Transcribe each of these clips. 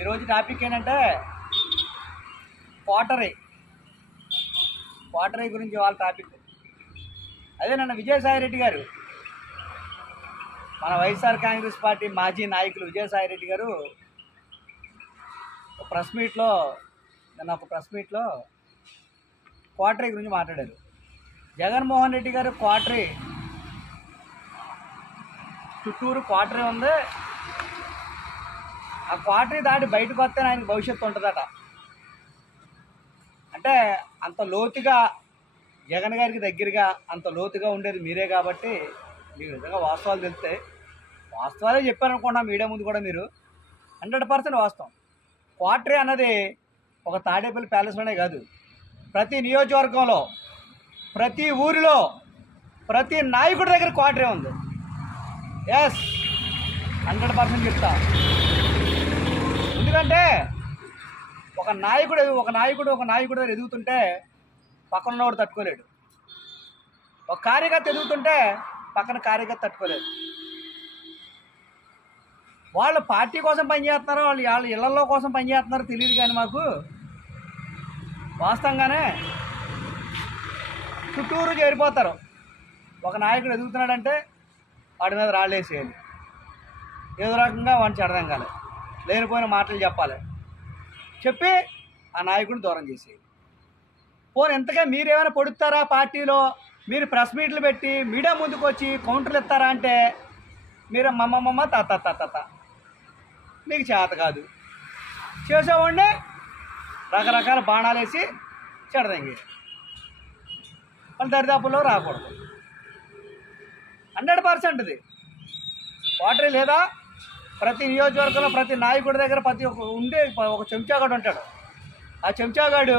ఈరోజు టాపిక్ ఏంటంటే క్వార్టరీ గురించి వాళ్ళ టాపిక్. అదే నన్ను విజయసాయిరెడ్డి గారు, మన వైఎస్ఆర్ కాంగ్రెస్ పార్టీ మాజీ నాయకులు విజయసాయిరెడ్డి గారు ఒక ప్రెస్ మీట్లో క్వార్టరీ గురించి మాట్లాడారు. జగన్మోహన్ రెడ్డి గారు క్వార్టరీ, చుట్టూరు క్వార్టరీ ఉంది, ఆ క్వార్టరీ దాటి బయటకు వస్తే ఆయనకు భవిష్యత్తు ఉంటుందట. అంటే అంత లోతుగా జగన్ గారికి దగ్గరగా అంత లోతుగా ఉండేది మీరే కాబట్టి మీకు నిజంగా వాస్తవాలు తెలిస్తే, వాస్తవాలే చెప్పారనుకున్నా మీడియా ముందు కూడా మీరు 100% వాస్తవం. క్వార్టరీ అన్నది ఒక తాడేపల్లి ప్యాలెస్లోనే కాదు, ప్రతి నియోజకవర్గంలో, ప్రతి ఊరిలో, ప్రతి నాయకుడి దగ్గర క్వార్టరీ ఉంది. ఎస్, 100% చెప్తా. ఎందుకంటే ఒక నాయకుడు దగ్గర ఎదుగుతుంటే పక్కన ఉన్నవాడు తట్టుకోలేడు. ఒక కార్యకర్త ఎదుగుతుంటే పక్కన కార్యకర్త తట్టుకోలేడు. వాళ్ళు పార్టీ కోసం పనిచేస్తున్నారో వాళ్ళ ఇళ్లలో కోసం పనిచేస్తున్నారో తెలియదు, కానీ మాకు వాస్తవంగానే చుట్టూరు చేరిపోతారు. ఒక నాయకుడు ఎదుగుతున్నాడంటే వాడి మీద రాళ్ళేసేయాలి, ఏదో రకంగా వాడిని చెడదంగాలి, లేనిపోయిన మాటలు చెప్పి ఆ నాయకుడిని దూరం చేసేయాలి. పోనీ ఎంతగా మీరేమైనా పొడుస్తారా? పార్టీలో మీరు ప్రెస్ మీట్లు పెట్టి మీడియా ముందుకు వచ్చి కౌంటర్లు ఇస్తారా అంటే మీరు మమ్మ తాత మీకు చేత కాదు. చేసేవాడిని రకరకాల బాణాలు వేసి చెడదంగి వాళ్ళ దరిదాపుల్లో రాకూడదు. 100% ఇది క్వార్టరీ లేదా? ప్రతి నియోజకవర్గంలో ప్రతి నాయకుడి దగ్గర ప్రతి ఒక చెంచాగాడు ఉంటాడు. ఆ చెంచాగాడు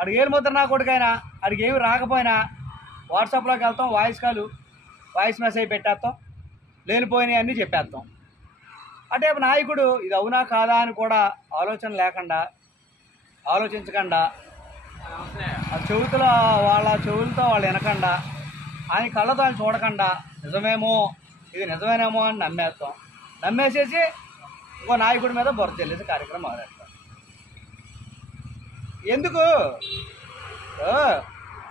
అడిగి ఏలు ముద్ర నా కొడుకైనా అడిగి ఏమి రాకపోయినా వాట్సాప్లోకి వెళ్తాం, వాయిస్ మెసేజ్ పెట్టేస్తాం, లేనిపోయినాయి అన్నీ చెప్పేస్తాం. అంటే నాయకుడు ఇది అవునా కాదా అని కూడా ఆలోచించకుండా ఆ వాళ్ళ చెవులతో వాళ్ళు వినకుండా, ఆయన కళ్ళతో ఆయన చూడకుండా ఇది నిజమేనేమో అని నమ్మేసేసి ఇంకో నాయకుడి మీద బురద చెల్లేసే కార్యక్రమం మొదలెడతాం. ఎందుకు?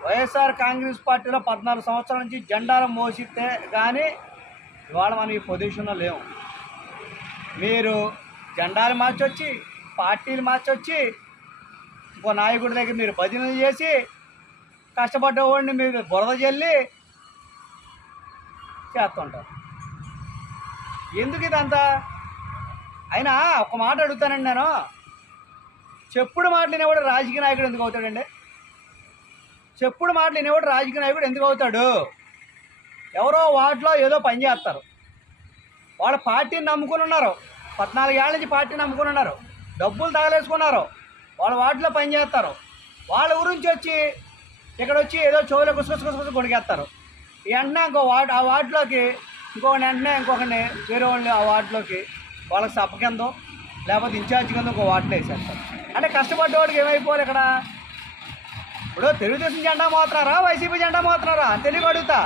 వైఎస్ఆర్ కాంగ్రెస్ పార్టీలో 14 సంవత్సరాల నుంచి జెండాలు మోసితే కానీ ఇవాళ మనం ఈ పొజిషన్లో లేవు. మీరు జెండాలు మార్చొచ్చి, పార్టీలు మార్చొచ్చి, ఇంకో నాయకుడి దగ్గర మీరు భజనలు చేసి కష్టపడ్డవాడిని మీరు బురద చెల్లి చేస్తుంటారు. ఎందుకు ఇదంతా? అయినా ఒక మాట అడుగుతానండి నేను, చెప్పుడు మాటలు వినేవాడు రాజకీయ నాయకుడు ఎందుకు అవుతాడండి? చెప్పుడు మాటలు వినేవాడు రాజకీయ నాయకుడు ఎందుకు అవుతాడు? ఎవరో వార్డులో ఏదో పని చేస్తారు, వాళ్ళ పార్టీని నమ్ముకుని ఉన్నారు, 14 ఏళ్ళ నుంచి పార్టీని నమ్ముకుని ఉన్నారు, డబ్బులు తగలేసుకున్నారు, వాళ్ళ వార్డులో పని చేస్తారు. వాళ్ళ గురించి వచ్చి ఇక్కడ వచ్చి ఏదో చెవులో గుసగుస కొడికేస్తారు. వెంటనే ఆ వార్డులోకి ఇంకొకరిని వేరే వాళ్ళు ఆ వార్డులోకి వాళ్ళకి సభ కింద లేకపోతే ఇన్ఛార్జ్ కింద ఇంకో వార్డులో వేసేస్తారు. అంటే కష్టపడ్డవాడికి ఏమైపోవాలి ఇక్కడ? ఇప్పుడు తెలుగుదేశం జెండా మోతున్నారా, వైసీపీ జెండా మోతున్నారా అని తెలియక అడుగుతా.